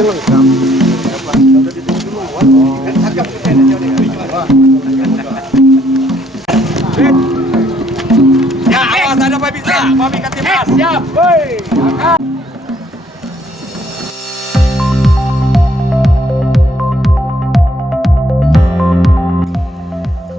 lengkap. Apa? Udah ditunggu duluan. Agak berbeda jauh deh. Ya, awas ada Pak bisa. Mami kasih mas. Siap. Woi.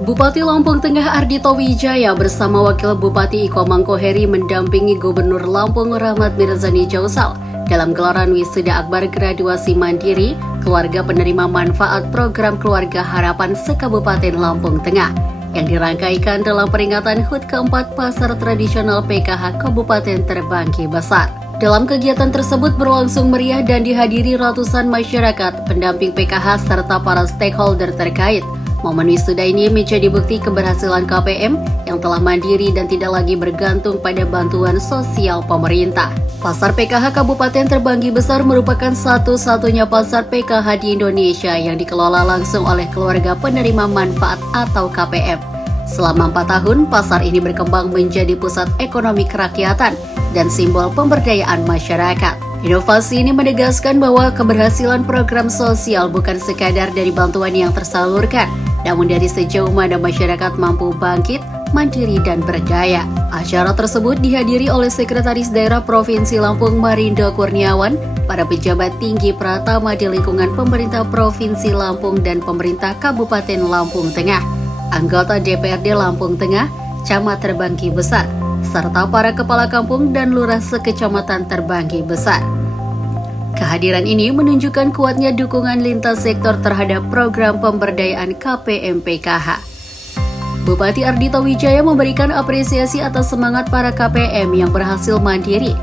Bupati Lampung Tengah Ardhito Wijaya bersama Wakil Bupati Iko Mangkoheri mendampingi Gubernur Lampung Rahmat Mirzani Jausal dalam gelaran Wisuda Akbar Graduasi Mandiri Keluarga Penerima Manfaat Program Keluarga Harapan se-Kabupaten Lampung Tengah yang dirangkaikan dalam peringatan HUT keempat Pasar Tradisional PKH Kabupaten Terbanggi Besar. Dalam kegiatan tersebut berlangsung meriah dan dihadiri ratusan masyarakat, pendamping PKH serta para stakeholder terkait. Momen wisuda ini menjadi bukti keberhasilan KPM yang telah mandiri dan tidak lagi bergantung pada bantuan sosial pemerintah. Pasar PKH Kabupaten Terbanggi Besar merupakan satu-satunya pasar PKH di Indonesia yang dikelola langsung oleh keluarga penerima manfaat atau KPM. Selama 4 tahun, pasar ini berkembang menjadi pusat ekonomi kerakyatan dan simbol pemberdayaan masyarakat. Inovasi ini menegaskan bahwa keberhasilan program sosial bukan sekadar dari bantuan yang tersalurkan, namun dari sejauh mana masyarakat mampu bangkit, mandiri, dan berdaya. Acara tersebut dihadiri oleh Sekretaris Daerah Provinsi Lampung Marindo Kurniawan, para pejabat tinggi pratama di lingkungan pemerintah Provinsi Lampung dan pemerintah Kabupaten Lampung Tengah, anggota DPRD Lampung Tengah, Camat Terbanggi Besar, serta para kepala kampung dan lurah sekecamatan Terbanggi Besar. Kehadiran ini menunjukkan kuatnya dukungan lintas sektor terhadap program pemberdayaan KPM PKH. Bupati Ardhito Wijaya memberikan apresiasi atas semangat para KPM yang berhasil mandiri.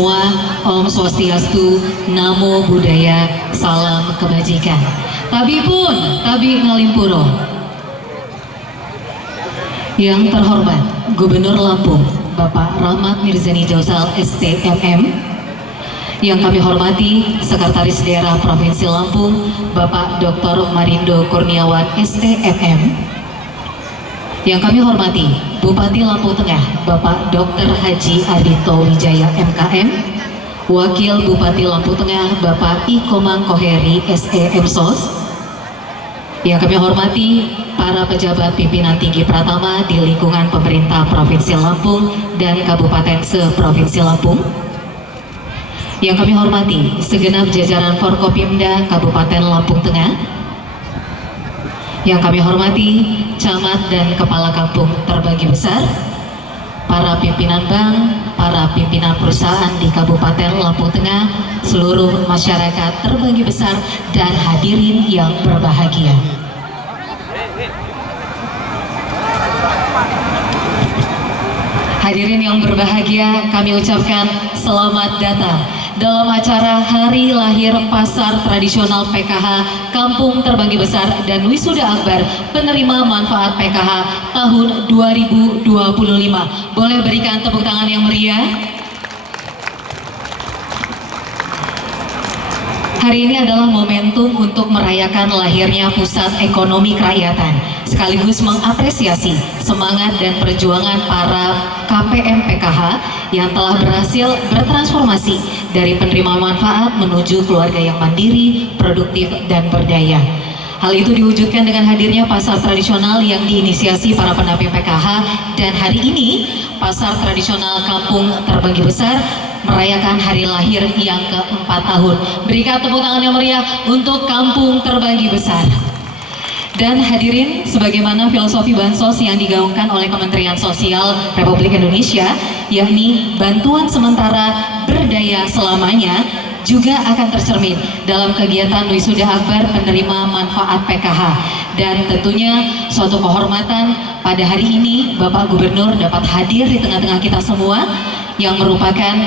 semua, Om Swastiastu, Namo Buddhaya, salam kebajikan. Tabi Ngalimpuro. Yang terhormat Gubernur Lampung, Bapak Rahmat Mirzani Jausal STMM. Yang kami hormati Sekretaris Daerah Provinsi Lampung, Bapak Dr. Marindo Kurniawan STMM. Yang kami hormati Bupati Lampung Tengah, Bapak Dr. Haji Ardhito Wijaya MKM, Wakil Bupati Lampung Tengah, Bapak Iko Mangkoheri SEMSOS. Yang kami hormati para pejabat pimpinan tinggi Pratama di lingkungan pemerintah Provinsi Lampung dan Kabupaten se-Provinsi Lampung. Yang kami hormati segenap jajaran Forkopimda Kabupaten Lampung Tengah. Yang kami hormati camat dan kepala kampung terbagi besar, para pimpinan bank, para pimpinan perusahaan di Kabupaten Lampung Tengah, seluruh masyarakat terbagi besar, dan hadirin yang berbahagia. Hadirin yang berbahagia, kami ucapkan selamat datang dalam acara Hari Lahir Pasar Tradisional PKH Kampung Terbagi Besar dan Wisuda Akbar Penerima Manfaat PKH tahun 2025. Boleh berikan tepuk tangan yang meriah? Hari ini adalah momentum untuk merayakan lahirnya Pusat Ekonomi Kerakyatan, sekaligus mengapresiasi semangat dan perjuangan para KPM PKH yang telah berhasil bertransformasi dari penerima manfaat menuju keluarga yang mandiri, produktif, dan berdaya. Hal itu diwujudkan dengan hadirnya pasar tradisional yang diinisiasi para pendamping PKH, dan hari ini Pasar Tradisional Kampung Terbagi Besar merayakan hari lahir yang ke-4 tahun. Berikan tepuk tangan yang meriah untuk Kampung Terbagi Besar. Dan hadirin, sebagaimana filosofi bansos yang digaungkan oleh Kementerian Sosial Republik Indonesia, yakni bantuan sementara berdaya selamanya, juga akan tercermin dalam kegiatan Wisuda Akbar Penerima Manfaat PKH. Dan tentunya suatu kehormatan pada hari ini Bapak Gubernur dapat hadir di tengah-tengah kita semua, yang merupakan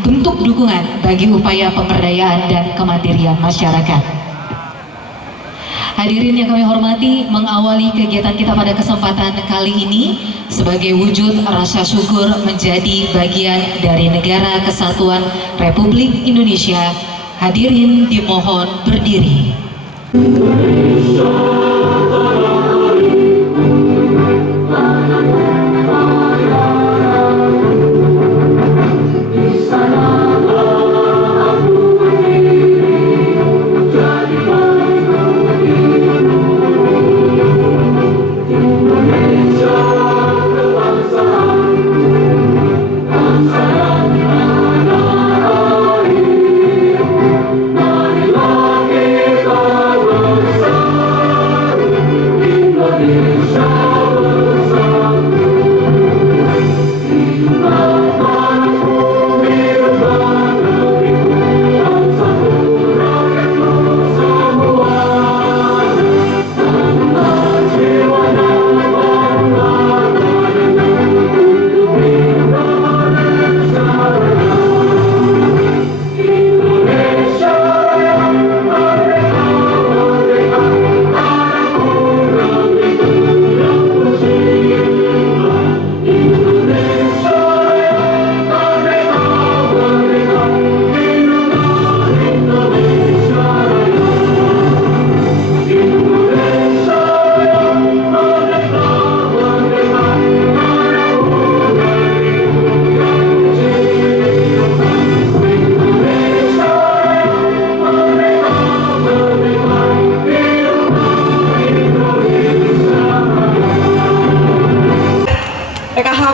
bentuk dukungan bagi upaya pemberdayaan dan kemandirian masyarakat. Hadirin yang kami hormati, mengawali kegiatan kita pada kesempatan kali ini sebagai wujud rasa syukur menjadi bagian dari Negara Kesatuan Republik Indonesia, hadirin dimohon berdiri.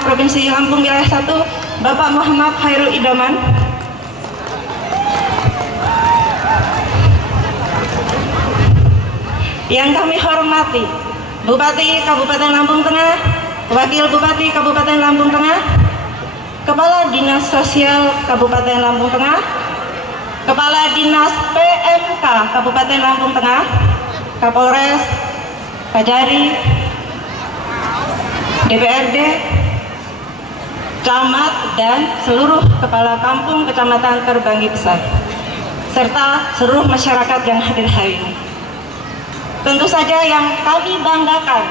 Provinsi Lampung Wilayah 1, Bapak Muhammad Khairul Idaman. Yang kami hormati Bupati Kabupaten Lampung Tengah, Wakil Bupati Kabupaten Lampung Tengah, Kepala Dinas Sosial Kabupaten Lampung Tengah, Kepala Dinas PMK Kabupaten Lampung Tengah, Kapolres, Kajari, DPRD, camat, dan seluruh kepala kampung kecamatan Terbanggi Besar, serta seluruh masyarakat yang hadir hari ini. Tentu saja yang kami banggakan,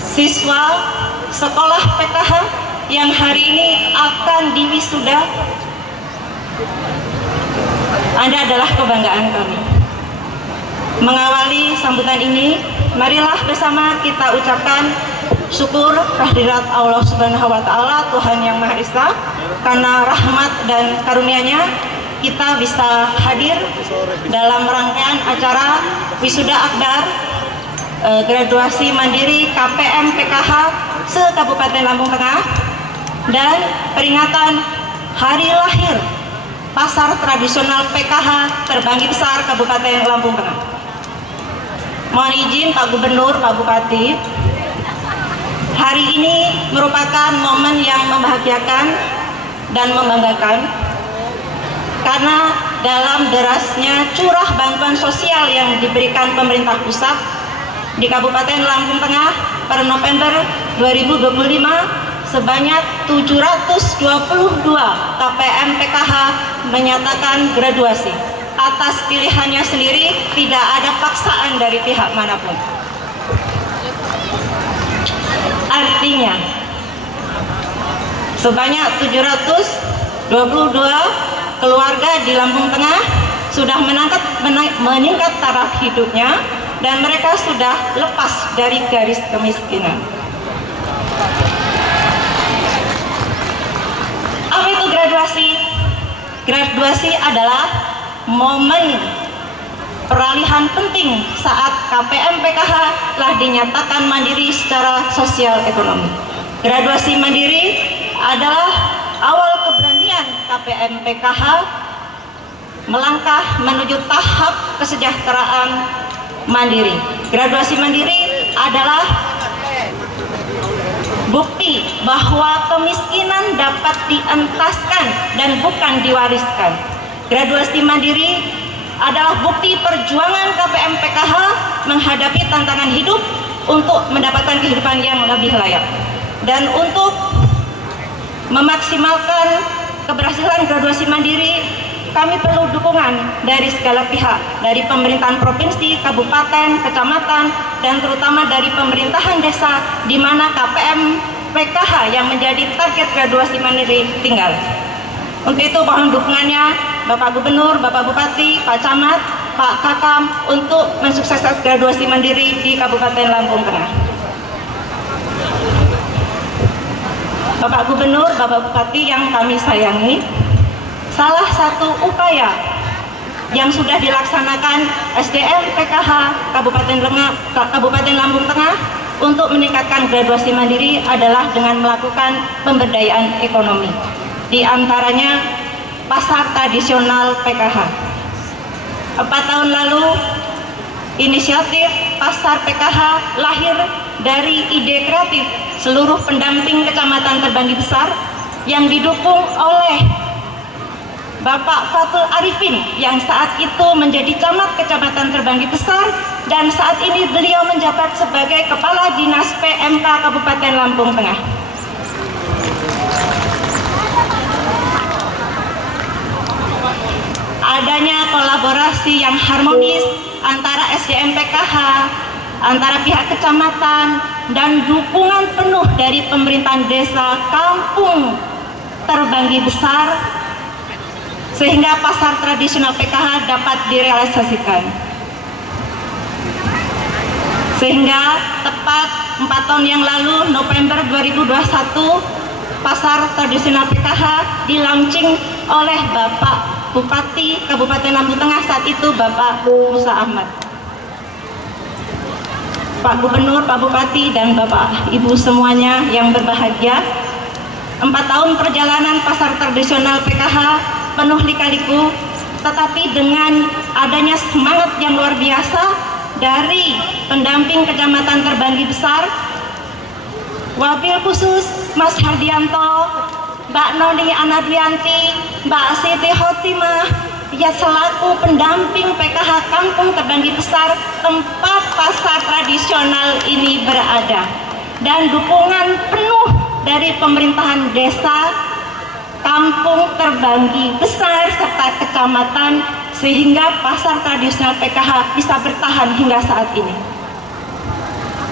siswa sekolah PKH yang hari ini akan diwisuda, Anda adalah kebanggaan kami. Mengawali sambutan ini, marilah bersama kita ucapkan syukur kehadirat Allah Subhanahu wa Ta'ala, Tuhan yang Maha Esa, karena rahmat dan karunia-Nya kita bisa hadir dalam rangkaian acara wisuda akbar graduasi mandiri KPM PKH se-Kabupaten Lampung Tengah dan peringatan hari lahir pasar tradisional PKH Terbanggi Besar Kabupaten Lampung Tengah. Mohon izin Pak Gubernur, Pak Bupati, hari ini merupakan momen yang membahagiakan dan membanggakan karena dalam derasnya curah bantuan sosial yang diberikan pemerintah pusat di Kabupaten Lampung Tengah pada November 2025 sebanyak 722 KPM PKH menyatakan graduasi atas pilihannya sendiri, tidak ada paksaan dari pihak manapun. Artinya sebanyak 722 keluarga di Lampung Tengah sudah meningkat taraf hidupnya dan mereka sudah lepas dari garis kemiskinan. Apa itu graduasi? Graduasi adalah momen peralihan penting saat KPM PKH telah dinyatakan mandiri secara sosial ekonomi. Graduasi mandiri adalah awal keberanian KPM PKH melangkah menuju tahap kesejahteraan mandiri. Graduasi mandiri adalah bukti bahwa kemiskinan dapat dientaskan dan bukan diwariskan. Graduasi mandiri adalah bukti perjuangan KPM PKH menghadapi tantangan hidup untuk mendapatkan kehidupan yang lebih layak. Dan untuk memaksimalkan keberhasilan graduasi mandiri, kami perlu dukungan dari segala pihak, dari pemerintahan provinsi, kabupaten, kecamatan, dan terutama dari pemerintahan desa di mana KPM PKH yang menjadi target graduasi mandiri tinggal. Untuk itu mohon dukungannya Bapak Gubernur, Bapak Bupati, Pak Camat, Pak Kakam untuk mensukseskan graduasi mandiri di Kabupaten Lampung Tengah. Bapak Gubernur, Bapak Bupati yang kami sayangi, salah satu upaya yang sudah dilaksanakan SDM PKH Kabupaten Lampung Tengah untuk meningkatkan graduasi mandiri adalah dengan melakukan pemberdayaan ekonomi. Di antaranya pasar tradisional PKH. 4 tahun lalu inisiatif pasar PKH lahir dari ide kreatif seluruh pendamping Kecamatan Terbanggi Besar yang didukung oleh Bapak Fatul Arifin yang saat itu menjadi camat Kecamatan Terbanggi Besar dan saat ini beliau menjabat sebagai Kepala Dinas PMK Kabupaten Lampung Tengah. Adanya kolaborasi yang harmonis antara SDM PKH, antara pihak kecamatan, dan dukungan penuh dari pemerintahan desa Kampung Terbanggi Besar, sehingga pasar tradisional PKH dapat direalisasikan. Sehingga tepat 4 tahun yang lalu, November 2021, pasar tradisional PKH di-launching oleh Bapak Bupati Kabupaten Lampung Tengah saat itu, Bapak Musa Ahmad. Pak Gubernur, Pak Bupati, dan Bapak Ibu semuanya yang berbahagia, 4 tahun perjalanan pasar tradisional PKH penuh lika-liku, tetapi dengan adanya semangat yang luar biasa dari pendamping Kecamatan Terbanggi Besar, wabil khusus Mas Hardianto, Mbak Noni Anadrianti, Mbak Siti Khotimah, ya selaku pendamping PKH Kampung Terbanggi Besar tempat pasar tradisional ini berada, dan dukungan penuh dari pemerintahan desa, kampung terbanggi besar serta kecamatan, sehingga pasar tradisional PKH bisa bertahan hingga saat ini.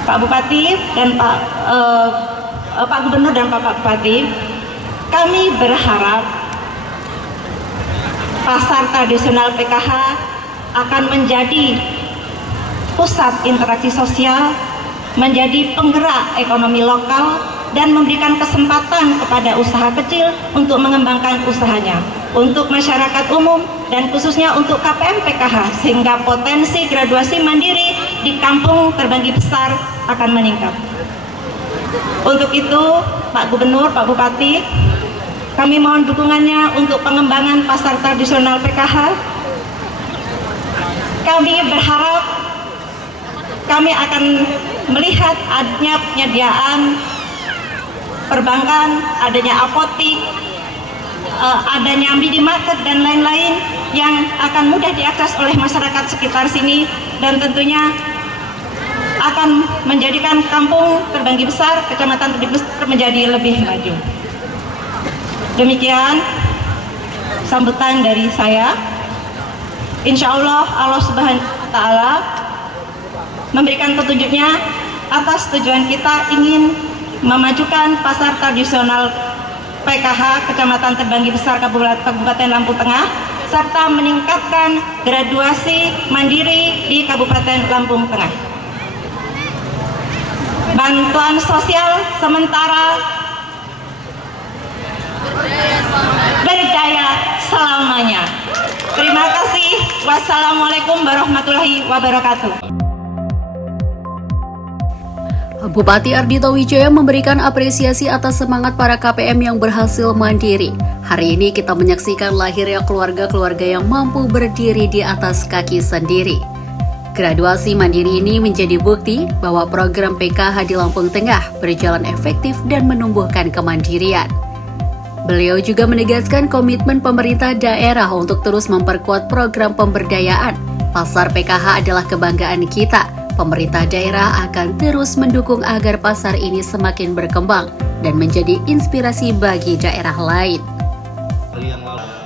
Pak Bupati dan Pak Gubernur dan Pak Bupati, kami berharap pasar tradisional PKH akan menjadi pusat interaksi sosial, menjadi penggerak ekonomi lokal, dan memberikan kesempatan kepada usaha kecil untuk mengembangkan usahanya, untuk masyarakat umum, dan khususnya untuk KPM PKH, sehingga potensi graduasi mandiri di kampung terbanggi besar akan meningkat. Untuk itu, Pak Gubernur, Pak Bupati, kami mohon dukungannya untuk pengembangan pasar tradisional PKH. Kami berharap kami akan melihat adanya penyediaan perbankan, adanya apotik, adanya minimarket dan lain-lain yang akan mudah diakses oleh masyarakat sekitar sini, dan tentunya akan menjadikan kampung terbanggi besar, kecamatan terbanggi besar menjadi lebih maju. Demikian sambutan dari saya. Insya Allah Allah Subhanahu wa Ta'ala memberikan petunjuknya atas tujuan kita ingin memajukan pasar tradisional PKH Kecamatan Terbanggi Besar Kabupaten Lampung Tengah, serta meningkatkan graduasi mandiri di Kabupaten Lampung Tengah. Bantuan sosial sementara, berdaya selamanya. Terima kasih. Wassalamualaikum warahmatullahi wabarakatuh. Bupati Ardhito Wijaya memberikan apresiasi atas semangat para KPM yang berhasil mandiri. Hari ini kita menyaksikan lahirnya keluarga-keluarga yang mampu berdiri di atas kaki sendiri. Graduasi mandiri ini menjadi bukti bahwa program PKH di Lampung Tengah berjalan efektif dan menumbuhkan kemandirian. Beliau juga menegaskan komitmen pemerintah daerah untuk terus memperkuat program pemberdayaan. Pasar PKH adalah kebanggaan kita. Pemerintah daerah akan terus mendukung agar pasar ini semakin berkembang dan menjadi inspirasi bagi daerah lain.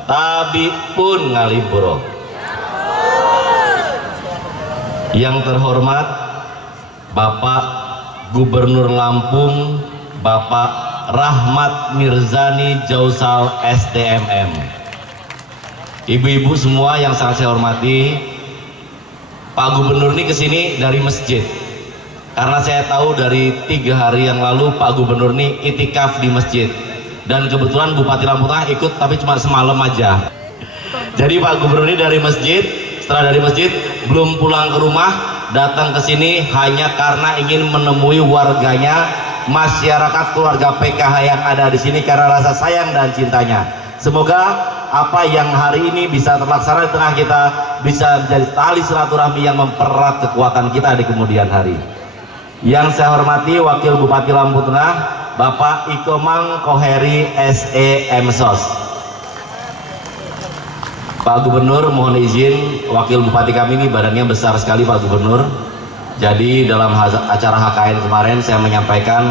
Tabi pun ngalipuro. Yang terhormat Bapak Gubernur Lampung, Bapak Rahmat Mirzani Jausal STMM. Ibu-ibu semua yang sangat saya hormati, Pak Gubernur ini kesini dari masjid, karena saya tahu dari 3 hari yang lalu Pak Gubernur ini itikaf di masjid, dan kebetulan Bupati Lampung Tengah ikut tapi cuma semalam aja. Jadi Pak Gubernur ini dari masjid, setelah dari masjid belum pulang ke rumah, datang ke sini hanya karena ingin menemui warganya, masyarakat keluarga PKH yang ada di sini, karena rasa sayang dan cintanya. Semoga apa yang hari ini bisa terlaksana di tengah kita bisa menjadi tali silaturahmi yang mempererat kekuatan kita di kemudian hari. Yang saya hormati Wakil Bupati Lampung Tengah, Bapak Ikomang Koheri SE Emsos. Pak Gubernur, mohon izin, Wakil Bupati kami ini badannya besar sekali Pak Gubernur. Jadi dalam acara HKN kemarin saya menyampaikan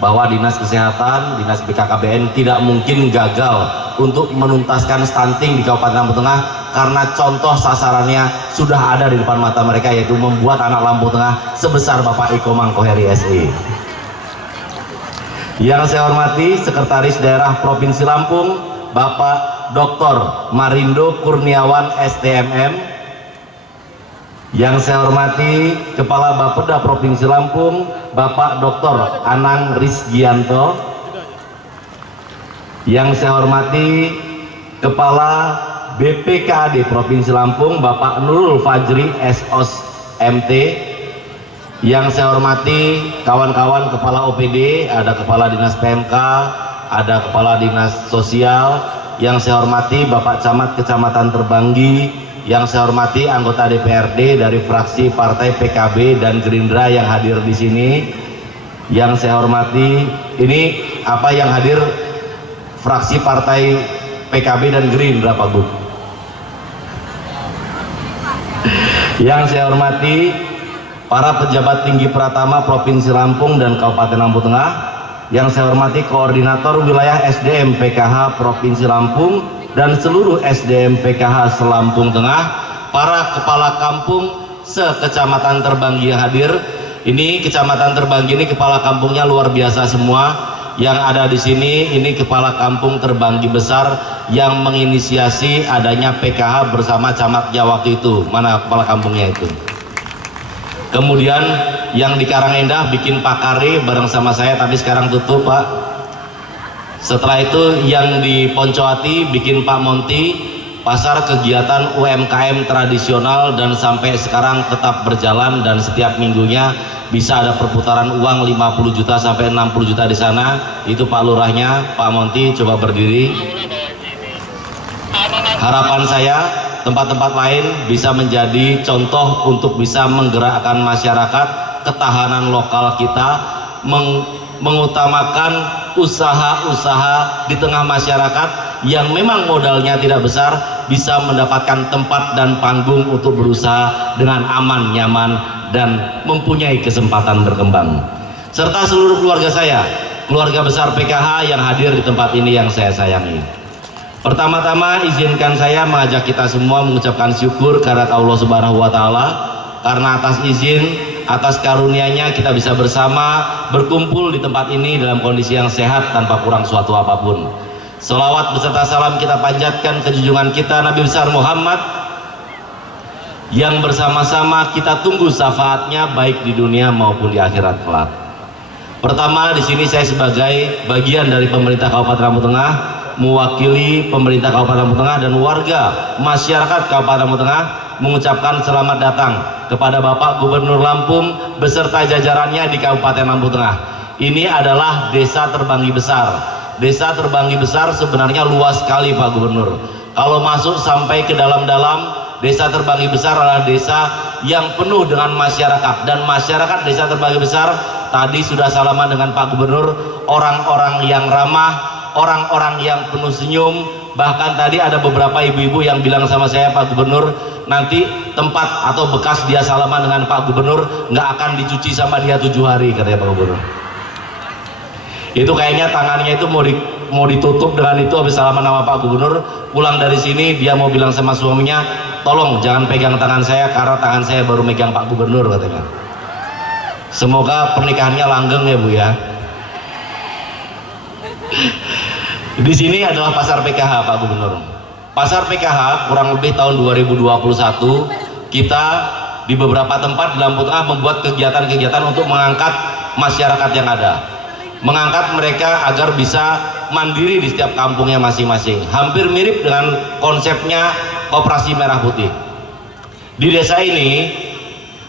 bahwa Dinas Kesehatan, Dinas BKKBN tidak mungkin gagal untuk menuntaskan stunting di Kabupaten Lampung Tengah, karena contoh sasarannya sudah ada di depan mata mereka, yaitu membuat anak Lampung Tengah sebesar Bapak Ikomang Koheri SE. Yang saya hormati Sekretaris Daerah Provinsi Lampung, Bapak Dr. Marindo Kurniawan STMM. Yang saya hormati Kepala Bapeda Provinsi Lampung, Bapak Dr. Anang Rizgianto. Yang saya hormati Kepala BPKAD Provinsi Lampung, Bapak Nurul Fajri SOS MT. Yang saya hormati kawan-kawan Kepala OPD, ada Kepala Dinas PMK, ada Kepala Dinas Sosial. Yang saya hormati Bapak Camat Kecamatan Terbanggi. Yang saya hormati anggota DPRD dari fraksi Partai PKB dan Gerindra yang hadir di sini. Yang saya hormati, ini apa yang hadir fraksi Partai PKB dan Gerindra, Pak Bu. Yang saya hormati para pejabat tinggi Pratama Provinsi Lampung dan Kabupaten Lampung Tengah, yang saya hormati Koordinator Wilayah SDM PKH Provinsi Lampung dan seluruh SDM PKH se-Lampung Tengah, para kepala kampung se-Kecamatan Terbanggi yang hadir. Ini Kecamatan Terbanggi ini kepala kampungnya luar biasa semua. Yang ada di sini ini kepala kampung Terbanggi besar yang menginisiasi adanya PKH bersama camatnya waktu itu. Mana kepala kampungnya itu? Kemudian yang di Karangendah bikin Pakare bareng sama saya, tapi sekarang tutup Pak. Setelah itu yang di Poncoati bikin Pak Monti, pasar kegiatan UMKM tradisional dan sampai sekarang tetap berjalan dan setiap minggunya bisa ada perputaran uang 50 juta sampai 60 juta di sana. Itu Pak Lurahnya, Pak Monti, coba berdiri. Harapan saya tempat-tempat lain bisa menjadi contoh untuk bisa menggerakkan masyarakat, ketahanan lokal kita, mengutamakan usaha-usaha di tengah masyarakat yang memang modalnya tidak besar, bisa mendapatkan tempat dan panggung untuk berusaha dengan aman, nyaman, dan mempunyai kesempatan berkembang. Serta seluruh keluarga saya, keluarga besar PKH yang hadir di tempat ini yang saya sayangi. Pertama-tama izinkan saya mengajak kita semua mengucapkan syukur kehadirat Allah Subhanahu wa Ta'ala, karena atas izin, atas karunia-Nya kita bisa bersama berkumpul di tempat ini dalam kondisi yang sehat tanpa kurang suatu apapun. Selawat beserta salam kita panjatkan ke junjungan kita Nabi besar Muhammad, yang bersama-sama kita tunggu syafaatnya baik di dunia maupun di akhirat kelak. Pertama, di sini saya sebagai bagian dari pemerintah Kabupaten Lampung Tengah, mewakili pemerintah Kabupaten Lampung Tengah dan warga masyarakat Kabupaten Lampung Tengah mengucapkan selamat datang kepada Bapak Gubernur Lampung beserta jajarannya di Kabupaten Lampung Tengah. Ini adalah Desa Terbanggi Besar. Desa Terbanggi Besar sebenarnya luas sekali Pak Gubernur. Kalau masuk sampai ke dalam-dalam, Desa Terbanggi Besar adalah desa yang penuh dengan masyarakat, dan masyarakat Desa Terbanggi Besar tadi sudah salaman dengan Pak Gubernur, orang-orang yang ramah, orang-orang yang penuh senyum. Bahkan tadi ada beberapa ibu-ibu yang bilang sama saya, Pak Gubernur, nanti tempat atau bekas dia salaman dengan Pak Gubernur nggak akan dicuci sama dia 7 hari, katanya Pak Gubernur. Itu kayaknya tangannya itu mau ditutup dengan itu habis salaman sama Pak Gubernur. Pulang dari sini dia mau bilang sama suaminya, tolong jangan pegang tangan saya karena tangan saya baru megang Pak Gubernur, katanya. Semoga pernikahannya langgeng ya Bu ya. Di sini adalah pasar PKH Pak Gubernur. Pasar PKH kurang lebih tahun 2021 kita di beberapa tempat di Lampung Tengah membuat kegiatan-kegiatan untuk mengangkat masyarakat yang ada, mengangkat mereka agar bisa mandiri di setiap kampungnya masing-masing. Hampir mirip dengan konsepnya Koperasi Merah Putih. Di desa ini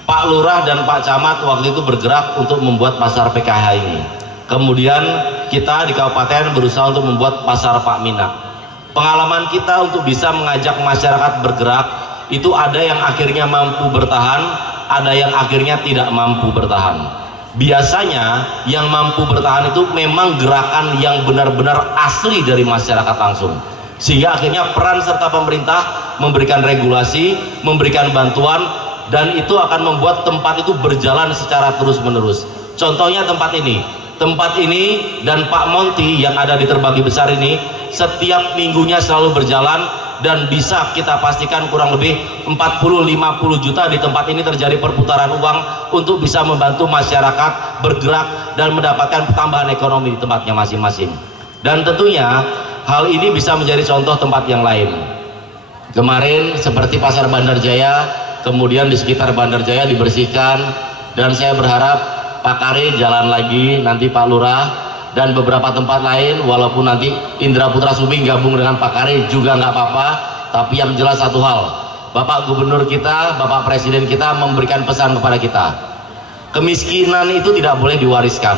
Pak Lurah dan Pak Camat waktu itu bergerak untuk membuat pasar PKH ini. Kemudian kita di kabupaten berusaha untuk membuat pasar Pak Mina. Pengalaman kita untuk bisa mengajak masyarakat bergerak itu ada yang akhirnya mampu bertahan, ada yang akhirnya tidak mampu bertahan. Biasanya yang mampu bertahan itu memang gerakan yang benar-benar asli dari masyarakat langsung, sehingga akhirnya peran serta pemerintah memberikan regulasi, memberikan bantuan, dan itu akan membuat tempat itu berjalan secara terus-menerus. Contohnya tempat ini dan Pak Monti yang ada di Terbanggi Besar ini setiap minggunya selalu berjalan, dan bisa kita pastikan kurang lebih 40-50 juta di tempat ini terjadi perputaran uang untuk bisa membantu masyarakat bergerak dan mendapatkan pertambahan ekonomi di tempatnya masing-masing. Dan tentunya hal ini bisa menjadi contoh tempat yang lain. Kemarin seperti Pasar Bandar Jaya, kemudian di sekitar Bandar Jaya dibersihkan, dan saya berharap Pak Kare jalan lagi, nanti Pak Lurah dan beberapa tempat lain, walaupun nanti Indra Putra Suming gabung dengan Pak Kare juga nggak apa-apa. Tapi yang jelas satu hal, Bapak Gubernur kita, Bapak Presiden kita memberikan pesan kepada kita, kemiskinan itu tidak boleh diwariskan.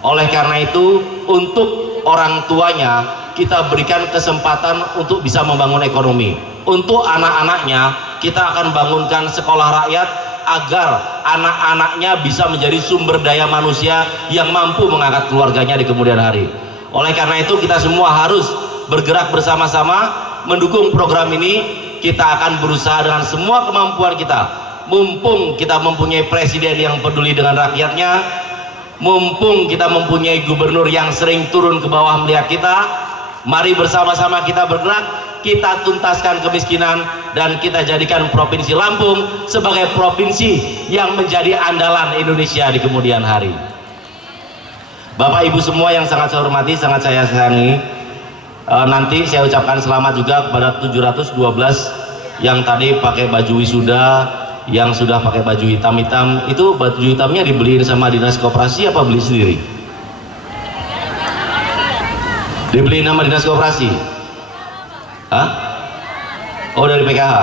Oleh karena itu, untuk orang tuanya kita berikan kesempatan untuk bisa membangun ekonomi. Untuk anak-anaknya kita akan bangunkan sekolah rakyat agar anak-anaknya bisa menjadi sumber daya manusia yang mampu mengangkat keluarganya di kemudian hari. Oleh karena itu kita semua harus bergerak bersama-sama mendukung program ini. Kita akan berusaha dengan semua kemampuan kita, mumpung kita mempunyai presiden yang peduli dengan rakyatnya, mumpung kita mempunyai gubernur yang sering turun ke bawah melihat kita, mari bersama-sama kita bergerak, kita tuntaskan kemiskinan, dan kita jadikan Provinsi Lampung sebagai provinsi yang menjadi andalan Indonesia di kemudian hari. Bapak Ibu semua yang sangat saya hormati, sangat saya sayangi, nanti saya ucapkan selamat juga kepada 712 yang tadi pakai baju wisuda, yang sudah pakai baju hitam-hitam. Itu baju hitamnya dibeliin sama Dinas Koperasi apa beli sendiri? Dibeliin sama Dinas Koperasi? Hah? Oh, dari PKH.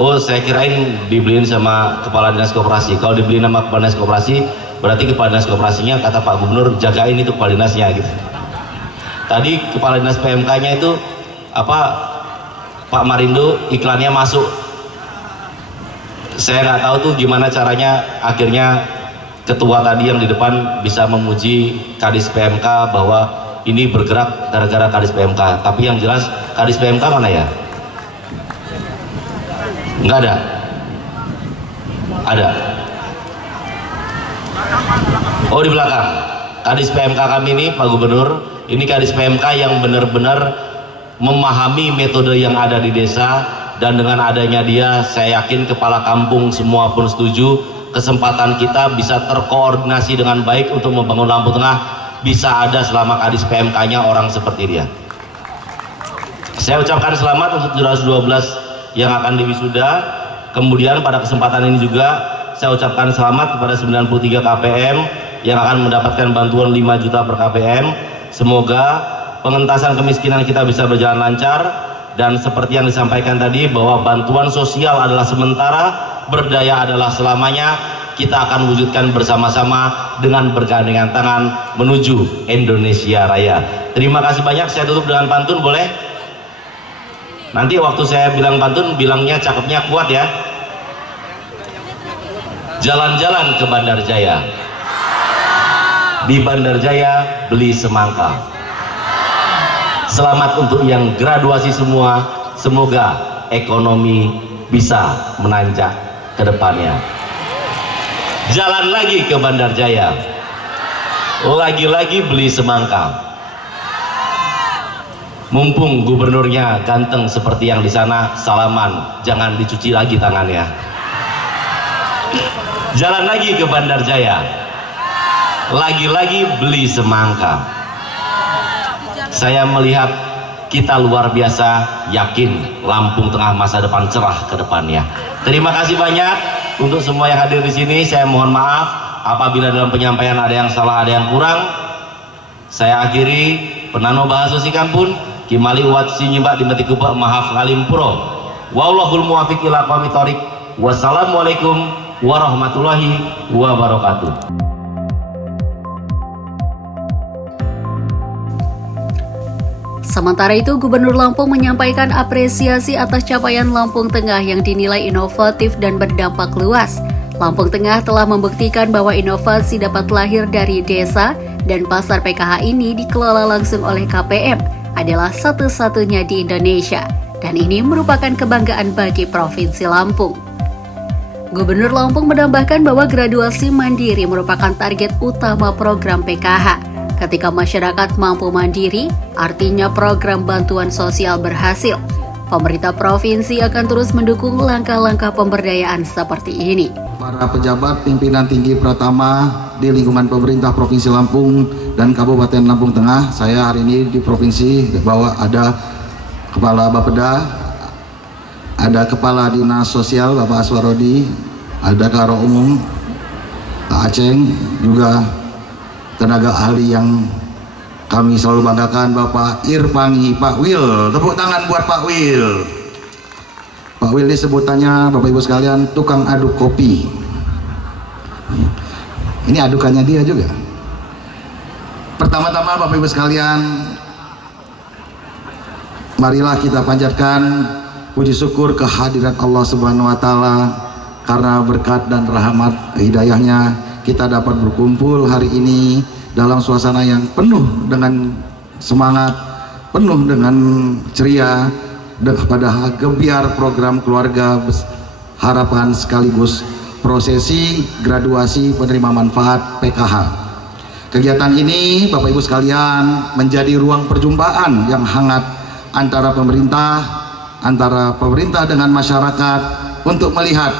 Oh, saya kirain dibeliin sama Kepala Dinas Koperasi. Kalau dibeliin sama Kepala Dinas Koperasi, berarti Kepala Dinas Koperasinya kata Pak Gubernur jagain itu Kepala Dinasnya gitu. Tadi Kepala Dinas PMK-nya itu apa, Pak Marindo, iklannya masuk. Saya nggak tahu tuh gimana caranya, akhirnya ketua tadi yang di depan bisa memuji Kadis PMK bahwa ini bergerak gara-gara Kadis PMK. Tapi yang jelas Kadis PMK mana ya? Nggak ada. Ada. Oh, di belakang. Kadis PMK kami ini Pak Gubernur, ini Kadis PMK yang benar-benar memahami metode yang ada di desa, dan dengan adanya dia saya yakin kepala kampung semua pun setuju kesempatan kita bisa terkoordinasi dengan baik untuk membangun Lampung Tengah bisa ada selama Kadis PMK-nya orang seperti dia. Saya ucapkan selamat untuk 712 yang akan diwisuda. Kemudian pada kesempatan ini juga saya ucapkan selamat kepada 93 KPM yang akan mendapatkan bantuan 5 juta per KPM. Semoga pengentasan kemiskinan kita bisa berjalan lancar, dan seperti yang disampaikan tadi bahwa bantuan sosial adalah sementara, berdaya adalah selamanya. Kita akan wujudkan bersama-sama dengan bergandengan tangan menuju Indonesia Raya. Terima kasih banyak. Saya tutup dengan pantun, boleh? Nanti waktu saya bilang pantun, bilangnya cakepnya kuat ya. Jalan-jalan ke Bandar Jaya, di Bandar Jaya beli semangka. Selamat untuk yang graduasi semua, semoga ekonomi bisa menanjak ke depannya. Jalan lagi ke Bandar Jaya, lagi-lagi beli semangka. Mumpung gubernurnya ganteng seperti yang di sana, salaman, jangan dicuci lagi tangannya. Jalan lagi ke Bandar Jaya, lagi-lagi beli semangka. Saya melihat kita luar biasa, yakin Lampung Tengah masa depan cerah ke depannya. Terima kasih banyak untuk semua yang hadir di sini. Saya mohon maaf apabila dalam penyampaian ada yang salah, ada yang kurang. Saya akhiri penano bahasa sikampun kimali uat sinyimbak dimati kupa mahaf ngalimpuro. Wallahul muwafiq ila aqwamit thoriq. Wassalamualaikum warahmatullahi wabarakatuh. Sementara itu, Gubernur Lampung menyampaikan apresiasi atas capaian Lampung Tengah yang dinilai inovatif dan berdampak luas. Lampung Tengah telah membuktikan bahwa inovasi dapat lahir dari desa, dan pasar PKH ini dikelola langsung oleh KPM, adalah satu-satunya di Indonesia, dan ini merupakan kebanggaan bagi Provinsi Lampung. Gubernur Lampung menambahkan bahwa graduasi mandiri merupakan target utama program PKH. Ketika masyarakat mampu mandiri, artinya program bantuan sosial berhasil. Pemerintah provinsi akan terus mendukung langkah-langkah pemberdayaan seperti ini. Para pejabat pimpinan tinggi Pratama di lingkungan pemerintah Provinsi Lampung dan Kabupaten Lampung Tengah, saya hari ini di provinsi bahwa ada Kepala Bapeda, ada Kepala Dinas Sosial Bapak Aswarodi, ada Karo Umum Pak Aceng, juga tenaga ahli yang kami selalu banggakan Bapak Irpangi, Pak Wil. Tepuk tangan buat Pak Wil. Pak Wil ini sebutannya Bapak Ibu sekalian tukang aduk kopi. Ini adukannya dia juga. Pertama-tama Bapak Ibu sekalian, marilah kita panjatkan puji syukur kehadiran Allah Subhanahu wa Ta'ala, karena berkat dan rahmat hidayahnya kita dapat berkumpul hari ini dalam suasana yang penuh dengan semangat, penuh dengan ceria, pada gebiar program keluarga harapan sekaligus prosesi graduasi penerima manfaat PKH. Kegiatan ini Bapak Ibu sekalian menjadi ruang perjumpaan yang hangat antara pemerintah dengan masyarakat untuk melihat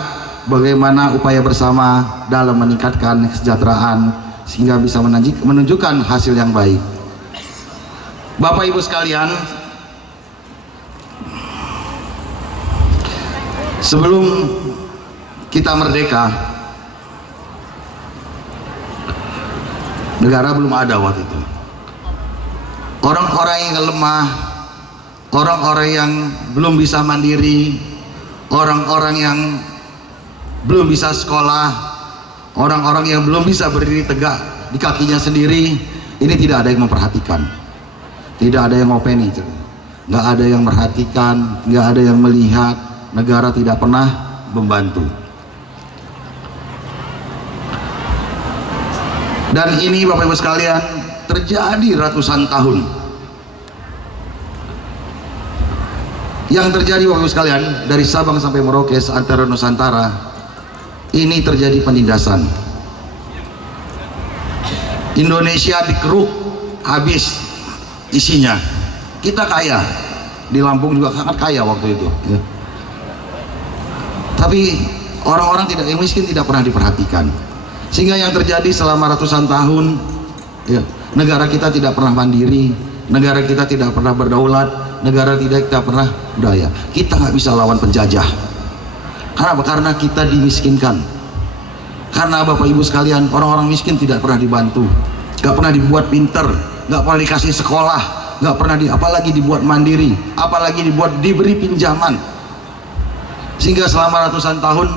bagaimana upaya bersama dalam meningkatkan kesejahteraan sehingga bisa menunjukkan hasil yang baik. Bapak Ibu sekalian, sebelum kita merdeka, negara belum ada waktu itu. Orang-orang yang lemah, orang-orang yang belum bisa mandiri, orang-orang yang belum bisa sekolah, orang-orang yang belum bisa berdiri tegak di kakinya sendiri, ini tidak ada yang memperhatikan, tidak ada yang ngopeni, nggak ada yang memperhatikan, nggak ada yang melihat. Negara tidak pernah membantu. Dan ini Bapak Ibu sekalian terjadi ratusan tahun. Yang terjadi Bapak Ibu sekalian dari Sabang sampai Merauke antara Nusantara, ini terjadi penindasan. Indonesia dikeruk habis isinya. Kita kaya, di Lampung juga sangat kaya waktu itu, ya. Tapi orang-orang yang miskin tidak pernah diperhatikan, sehingga yang terjadi selama ratusan tahun, ya, negara kita tidak pernah mandiri, negara kita tidak pernah berdaulat, negara kita pernah berdaya. Kita nggak bisa lawan penjajah. Kenapa? Karena kita dimiskinkan. Karena Bapak Ibu sekalian, orang-orang miskin tidak pernah dibantu, nggak pernah dibuat pinter, nggak pernah dikasih sekolah, nggak pernah apalagi dibuat mandiri, apalagi diberi pinjaman. Sehingga selama ratusan tahun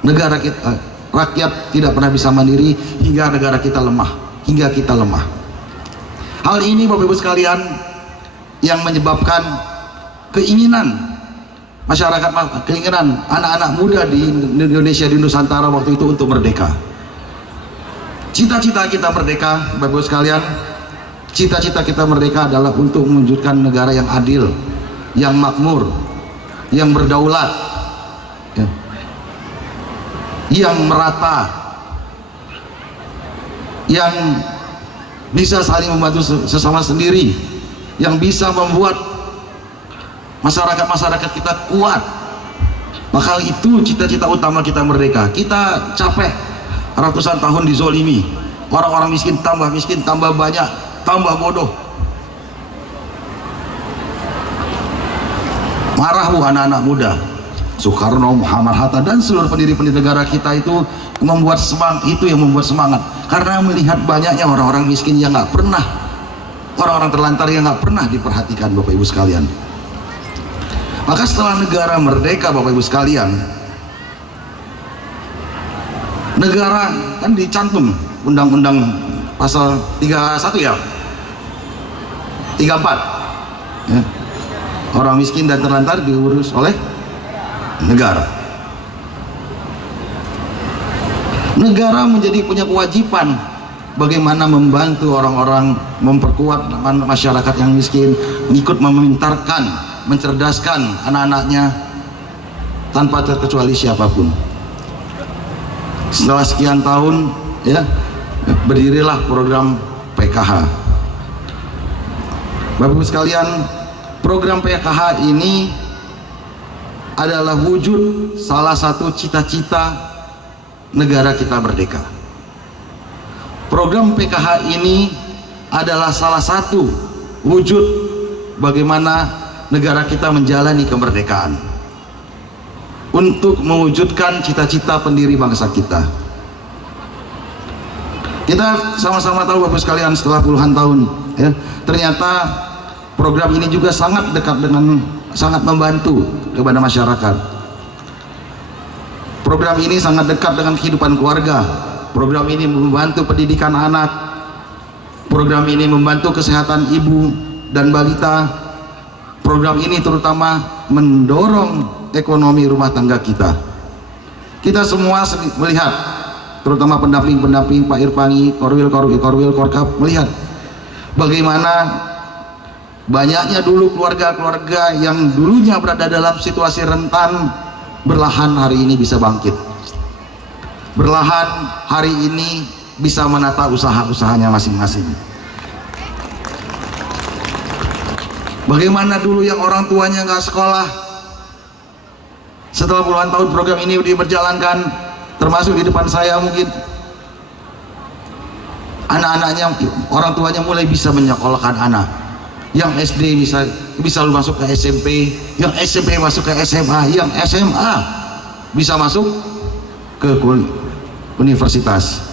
negara kita, rakyat tidak pernah bisa mandiri, hingga negara kita lemah, hingga kita lemah. Hal ini Bapak Ibu sekalian yang menyebabkan keinginan masyarakat, keinginan anak-anak muda di Indonesia, di Nusantara waktu itu untuk merdeka. Cita-cita kita merdeka, Bapak Ibu sekalian, cita-cita kita merdeka adalah untuk mewujudkan negara yang adil, yang makmur, yang berdaulat, ya, yang merata, yang bisa saling membantu sesama sendiri, yang bisa membuat masyarakat kita kuat. Maka itu cita-cita utama kita merdeka. Kita capek ratusan tahun dizolimi, orang-orang miskin, tambah banyak, tambah bodoh. Marah anak-anak muda, Soekarno, Muhammad Hatta, dan seluruh pendiri-pendiri negara kita itu membuat semangat, karena melihat banyaknya orang-orang miskin yang nggak pernah, orang-orang terlantar yang nggak pernah diperhatikan Bapak Ibu sekalian. Maka setelah negara merdeka Bapak Ibu sekalian, negara kan dicantum undang-undang pasal 31 ya, 34 ya, orang miskin dan terlantar diurus oleh negara. Negara menjadi punya kewajiban bagaimana membantu orang-orang, memperkuat masyarakat yang miskin, ikut memintarkan, mencerdaskan anak-anaknya tanpa terkecuali siapapun. Setelah sekian tahun, ya, berdirilah program PKH. Bapak Ibu sekalian, program PKH ini adalah wujud salah satu cita-cita negara kita merdeka. Program PKH ini adalah salah satu wujud bagaimana negara kita menjalani kemerdekaan untuk mewujudkan cita-cita pendiri bangsa kita. Kita sama-sama tahu Bapak sekalian, setelah puluhan tahun, ya, ternyata program ini juga sangat membantu kepada masyarakat. Program ini sangat dekat dengan kehidupan keluarga. Program ini membantu pendidikan anak. Program ini membantu kesehatan ibu dan balita. Program ini terutama mendorong ekonomi rumah tangga kita. Kita semua melihat, terutama pendamping-pendamping Pak Irpangi, Korwil, Korkap, melihat bagaimana banyaknya dulu keluarga-keluarga yang dulunya berada dalam situasi rentan, berlahan hari ini bisa bangkit. Berlahan hari ini bisa menata usaha-usahanya masing-masing. Bagaimana dulu yang orang tuanya nggak sekolah, setelah puluhan tahun program ini diberjalankan, termasuk di depan saya mungkin anak-anaknya, orang tuanya mulai bisa menyekolahkan anak. Yang SD bisa masuk ke SMP, yang SMP masuk ke SMA, yang SMA bisa masuk ke universitas.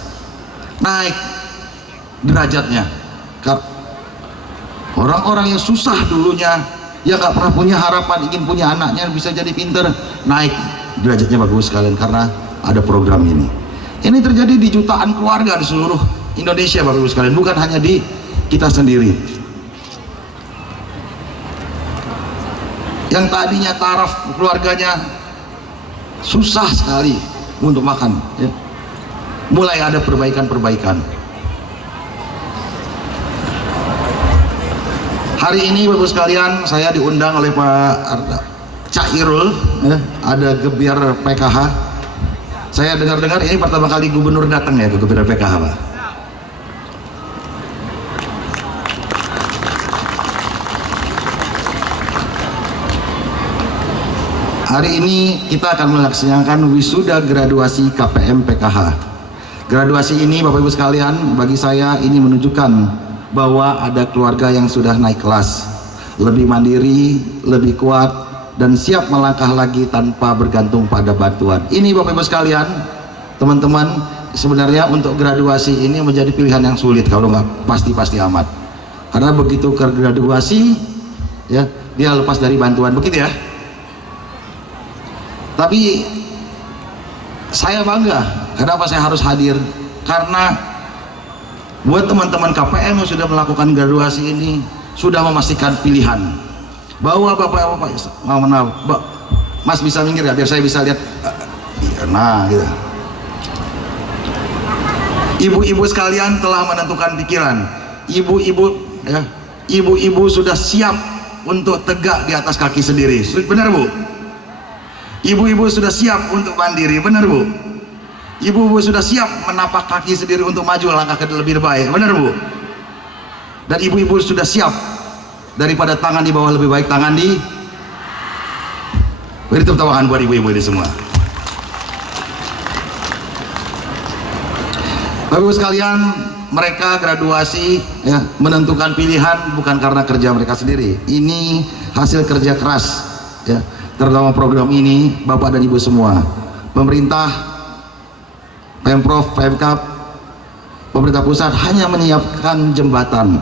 Naik derajatnya. Orang-orang yang susah dulunya, yang nggak pernah punya harapan ingin punya anaknya bisa jadi pinter, naik derajatnya bagus sekalian karena ada program ini. Ini terjadi di jutaan keluarga di seluruh Indonesia bagus sekalian, bukan hanya di kita sendiri. Yang tadinya taraf keluarganya susah sekali untuk makan, ya, mulai ada perbaikan-perbaikan. Hari ini Bapak sekalian, saya diundang oleh Pak Cak Irul, ya, ada gebiar PKH. Saya dengar-dengar ini pertama kali gubernur datang ya ke gebiar PKH, Pak. Hari ini kita akan melaksanakan wisuda graduasi KPM PKH. Graduasi ini Bapak Ibu sekalian, bagi saya ini menunjukkan bahwa ada keluarga yang sudah naik kelas, lebih mandiri, lebih kuat, dan siap melangkah lagi tanpa bergantung pada bantuan. Ini Bapak Ibu sekalian, teman-teman, sebenarnya untuk graduasi ini menjadi pilihan yang sulit kalau nggak pasti-pasti amat. Karena begitu ke graduasi, ya dia lepas dari bantuan, begitu ya. Tapi saya bangga, kenapa saya harus hadir? Karena buat teman-teman KPM yang sudah melakukan graduasi ini sudah memastikan pilihan bahwa bapak Mas bisa minggir ya biar saya bisa lihat. Nah gitu. Ibu-ibu sekalian telah menentukan pikiran. Ibu-ibu sudah siap untuk tegak di atas kaki sendiri, benar Bu? Ibu-ibu sudah siap untuk mandiri, benar Bu? Ibu-ibu sudah siap menapak kaki sendiri untuk maju langkah ke lebih baik, benar Bu? Dan ibu-ibu sudah siap daripada tangan di bawah lebih baik tangan di. Beri tepuk tangan buat ibu-ibu ini semua. Bapak-ibu sekalian, mereka graduasi ya, menentukan pilihan bukan karena kerja mereka sendiri. Ini hasil kerja keras ya, terutama program ini Bapak dan Ibu semua. Pemerintah, Pemprov, Pemkab, pemerintah pusat hanya menyiapkan jembatan,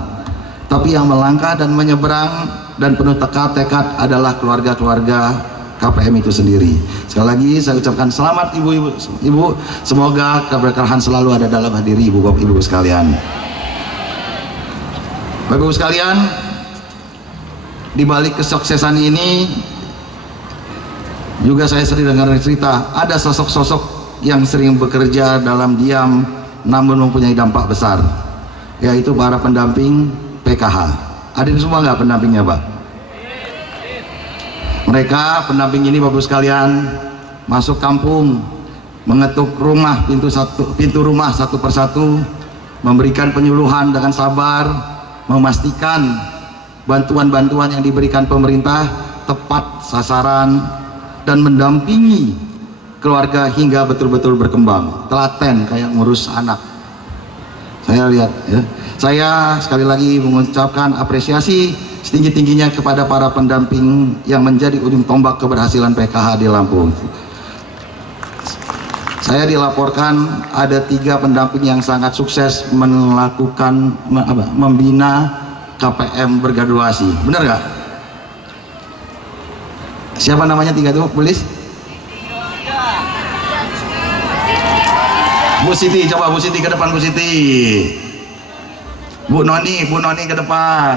tapi yang melangkah dan menyeberang dan penuh tekad adalah keluarga-keluarga KPM itu sendiri. Sekali lagi saya ucapkan selamat ibu-ibu, semoga keberkahan selalu ada dalam diri ibu sekalian. Bapak-ibu sekalian, di balik kesuksesan ini juga saya sering dengar cerita ada sosok-sosok yang sering bekerja dalam diam namun mempunyai dampak besar, yaitu para pendamping PKH. Ada di semua nggak pendampingnya Pak? Mereka pendamping ini Bapak sekalian masuk kampung, mengetuk rumah, pintu rumah satu persatu, memberikan penyuluhan dengan sabar, memastikan bantuan-bantuan yang diberikan pemerintah tepat sasaran dan mendampingi keluarga hingga betul-betul berkembang, telaten kayak ngurus anak. Saya lihat ya. Saya sekali lagi mengucapkan apresiasi setinggi-tingginya kepada para pendamping yang menjadi ujung tombak keberhasilan PKH di Lampung. Saya dilaporkan ada 3 pendamping yang sangat sukses melakukan membina KPM bergraduasi. Benar nggak? Siapa namanya 3 itu, Polis? Bu Siti, coba Bu Siti ke depan, Bu Siti. Bu Noni ke depan.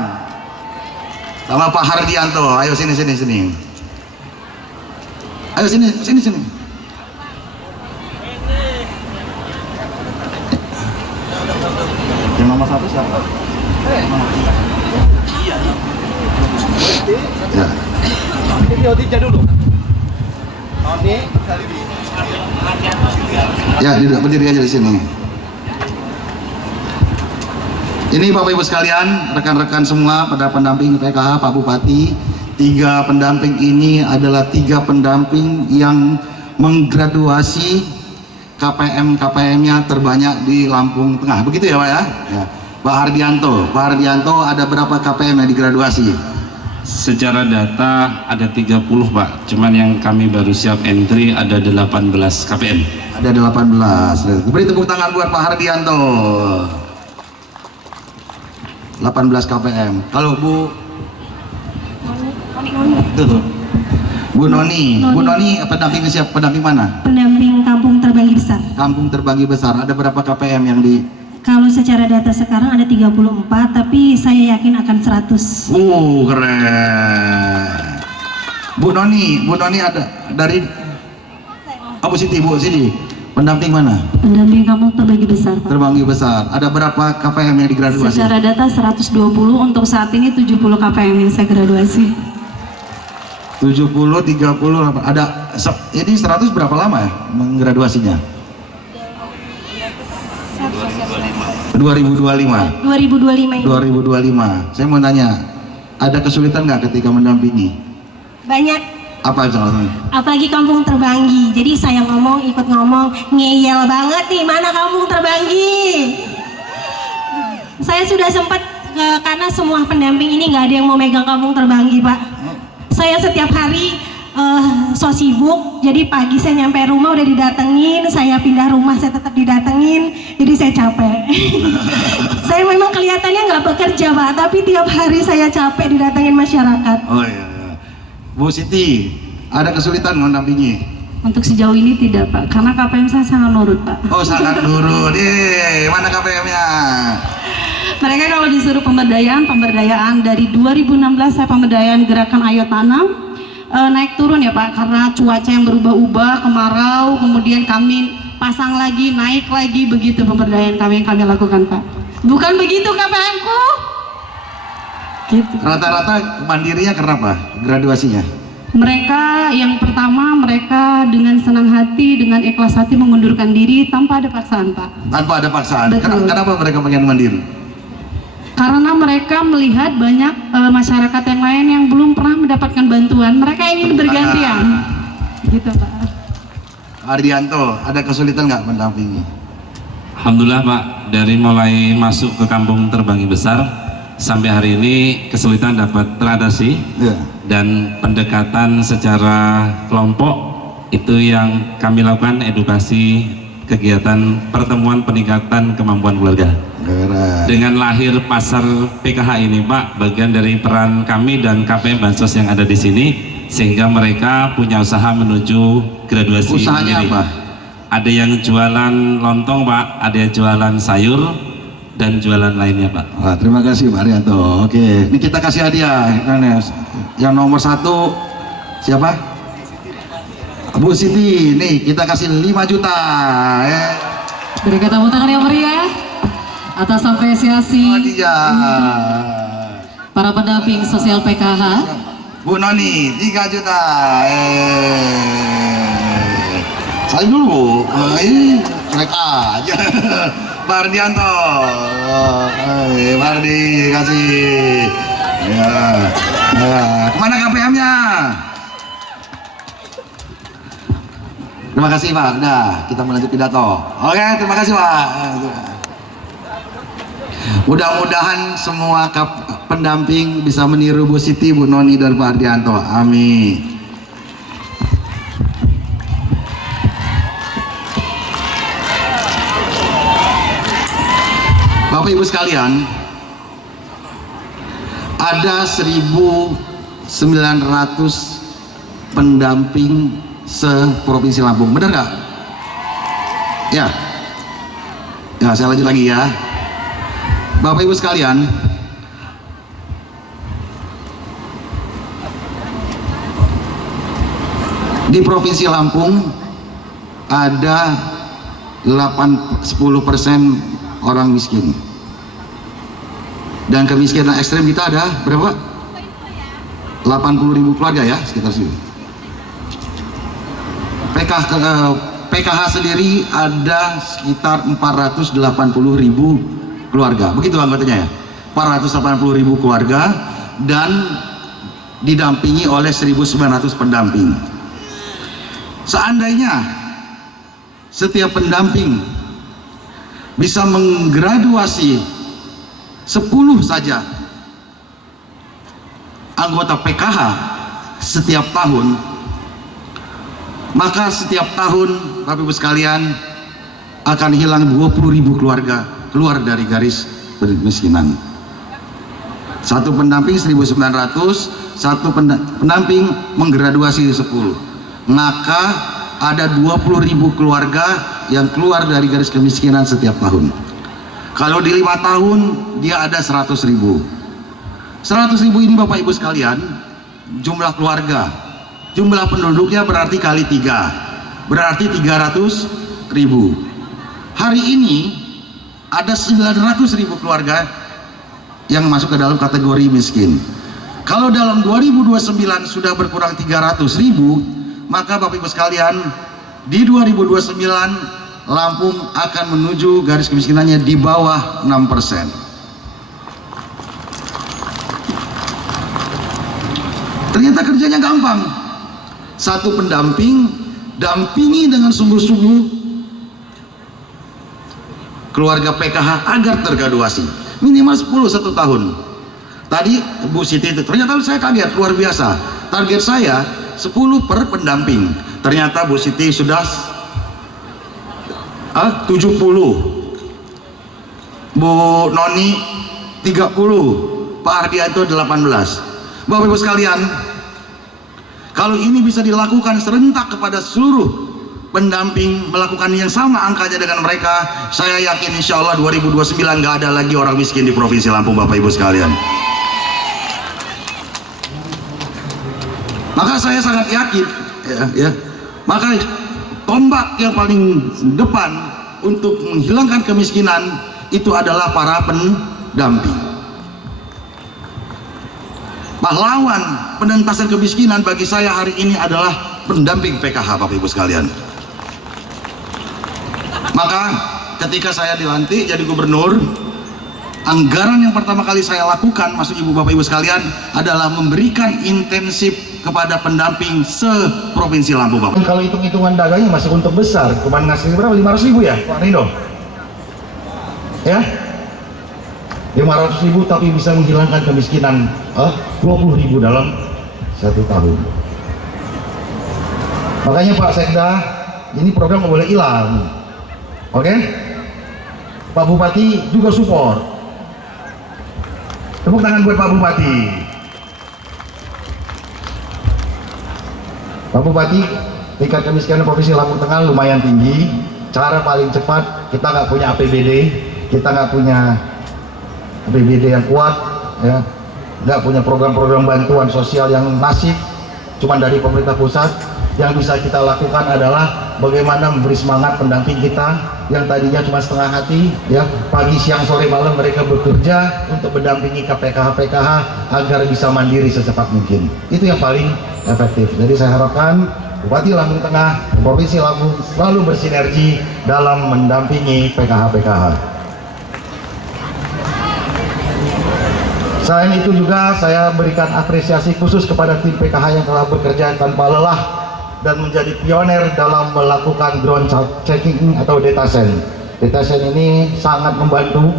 Sama Pak Hardianto, ayo sini. Ayo sini. Yang nomor 1 siapa? Ya. Ini dulu. Tony, Ya, berdiri aja di sini. Ini Bapak Ibu sekalian, rekan-rekan semua pada pendamping PKH Pak Bupati, 3 pendamping ini adalah 3 pendamping yang menggraduasi KPM-nya terbanyak di Lampung Tengah. Begitu ya Pak ya? Ya. Pak Hardianto ada berapa KPM yang digraduasi? Secara data ada 30 Pak, cuman yang kami baru siap entry ada 18 KPM. Ada 18. Beri tepuk tangan buat Pak Hardianto. 18 KPM. Kalau Bu Bu Noni pendamping siapa? Pendamping mana? Pendamping Kampung Terbanggi Besar. Kampung Terbanggi Besar. Ada berapa KPM yang di? Kalau secara data sekarang ada 34, tapi saya yakin akan 100. Keren. Bu Noni ada dari Bu Siti, pendamping mana? Pendamping Kampung Terbanggi Besar, Pak. Terbanggi Besar. Ada berapa KPM yang digraduasi? Secara data 120, untuk saat ini 70 KPM yang saya graduasi. 70, 30, ada ini 100 berapa lama ya menggraduasinya? 2025. 2025 ini. 2025. Saya mau tanya, ada kesulitan nggak ketika mendampingi? Banyak. Apa contohnya? Apalagi Kampung Terbanggi. Jadi saya ikut ngomong, ngeyel banget nih, mana Kampung Terbanggi? Saya sudah sempat karena semua pendamping ini nggak ada yang mau megang Kampung Terbanggi, Pak. Saya setiap hari so sibuk, jadi pagi saya nyampe rumah udah didatengin, saya pindah rumah saya tetap didatengin, jadi saya capek. Saya memang kelihatannya nggak bekerja Pak, tapi tiap hari saya capek didatengin masyarakat. Oh iya. Bu Siti, ada kesulitan mendampingi? Untuk sejauh ini tidak Pak, karena KPM saya sangat nurut Pak. Oh sangat nurut. Mana KPM-nya? Mereka kalau disuruh pemberdayaan dari 2016 saya pemberdayaan gerakan Ayo Tanam. Naik turun ya Pak, karena cuaca yang berubah-ubah, kemarau, kemudian kami pasang lagi, naik lagi, begitu pemberdayaan yang kami lakukan Pak. Bukan begitu KPM-ku? Gitu. Rata-rata mandirinya kenapa graduasinya? Mereka yang pertama, mereka dengan senang hati, dengan ikhlas hati mengundurkan diri tanpa ada paksaan Pak. Tanpa ada paksaan? Betul. Kenapa mereka pengen mandiri? Karena mereka melihat banyak masyarakat yang lain yang belum pernah mendapatkan bantuan, mereka ingin bergantian. Gitu Pak. Ardianto, ada kesulitan nggak mendampingi? Alhamdulillah Pak, dari mulai masuk ke Kampung Terbanggi Besar sampai hari ini kesulitan dapat teratasi. Ya. Dan pendekatan secara kelompok itu yang kami lakukan, edukasi, kegiatan pertemuan peningkatan kemampuan keluarga. Dengan lahir pasar PKH ini Pak, bagian dari peran kami dan KPM Bansos yang ada di sini, sehingga mereka punya usaha menuju graduasi. Usahanya apa? Ada yang jualan lontong Pak, ada yang jualan sayur, dan jualan lainnya Pak. Wah, terima kasih Pak Arianto. Oke, ini kita kasih hadiah. Yang nomor 1 siapa? Bu Siti. Nih kita kasih 5 juta. Berikan tepuk tangan yang meriah atas apresiasi para pendamping sosial PKH. Bu Noni 3 juta. Salim dulu. Naik aja. Pak Ardianto. Pak Ardi kasih. Ya. Kemana KPM-nya? Terima kasih Pak. Udah, kita melanjut pidato. Oke, terima kasih Pak. Mudah-mudahan semua pendamping bisa meniru Bu Siti, Bu Noni, dan Pak Ardianto. Amin. Bapak Ibu sekalian, ada 1.900 pendamping se-Provinsi Lampung, benar nggak? Ya. Ya, saya lanjut lagi ya. Bapak Ibu sekalian, di Provinsi Lampung ada 10% orang miskin, dan kemiskinan ekstrem kita ada berapa? 80.000 keluarga ya, sekitar sini. PKH sendiri ada sekitar 480.000 keluarga, begitu anggotanya ya, 480.000 keluarga, dan didampingi oleh 1.900 pendamping. Seandainya setiap pendamping bisa menggraduasi 10 saja anggota PKH setiap tahun, maka setiap tahun Bapak Ibu sekalian akan hilang 20.000 keluarga keluar dari garis kemiskinan. Satu pendamping 1.900, satu pendamping menggraduasi 10, maka ada 20.000 keluarga yang keluar dari garis kemiskinan setiap tahun. Kalau di 5 tahun dia ada 100.000. 100.000 ini Bapak Ibu sekalian jumlah keluarga, jumlah penduduknya berarti kali 3, berarti 300.000. Hari ini ada 900.000 keluarga yang masuk ke dalam kategori miskin. Kalau dalam 2029 sudah berkurang 300.000, maka Bapak Ibu sekalian di 2029 Lampung akan menuju garis kemiskinannya di bawah 6%. Ternyata kerjanya gampang. Satu pendamping, dampingi dengan sungguh-sungguh keluarga PKH agar tergraduasi minimal 1 tahun. Tadi Bu Siti itu ternyata saya kaget, luar biasa. Target saya 10 per pendamping. Ternyata Bu Siti sudah 70, Bu Noni 30, Pak Ardianto 18. Bapak Ibu sekalian, kalau ini bisa dilakukan serentak kepada seluruh pendamping melakukan yang sama angkanya dengan mereka, saya yakin insya Allah 2029 nggak ada lagi orang miskin di Provinsi Lampung, Bapak Ibu sekalian. Maka saya sangat yakin, ya, maka tombak yang paling depan untuk menghilangkan kemiskinan itu adalah para pendamping. Pahlawan penentasan kemiskinan bagi saya hari ini adalah pendamping PKH, Bapak Ibu sekalian. Maka ketika saya dilantik jadi gubernur, anggaran yang pertama kali saya lakukan, masuk Ibu Bapak Ibu sekalian, adalah memberikan intensif kepada pendamping se-Provinsi Lampung, Bapak. Kalau hitung-hitungan dagangnya masih untung besar, cuma ngasih berapa? 500.000 ya Pak Rindo? Ya? 500.000 tapi bisa menghilangkan kemiskinan 20.000 dalam 1 tahun. Makanya Pak Sekda, ini program nggak boleh hilang. Oke? Pak Bupati juga support. Tepuk tangan buat Pak Bupati. Pak Bupati, tingkat kemiskinan Provinsi Lampung Tengah lumayan tinggi. Cara paling cepat, kita nggak punya APBD, kita nggak punya APBD yang kuat, ya, nggak punya program-program bantuan sosial yang masif, cuma dari pemerintah pusat. Yang bisa kita lakukan adalah bagaimana memberi semangat pendamping kita yang tadinya cuma setengah hati, ya, pagi, siang, sore, malam mereka bekerja untuk mendampingi PKH-PKH agar bisa mandiri secepat mungkin. Itu yang paling efektif. Jadi saya harapkan Bupati Lampung Tengah, Provinsi Lampung selalu bersinergi dalam mendampingi PKH-PKH. Selain itu juga saya berikan apresiasi khusus kepada tim PKH yang telah bekerja tanpa lelah dan menjadi pioner dalam melakukan drone checking atau datasen. Datasen ini sangat membantu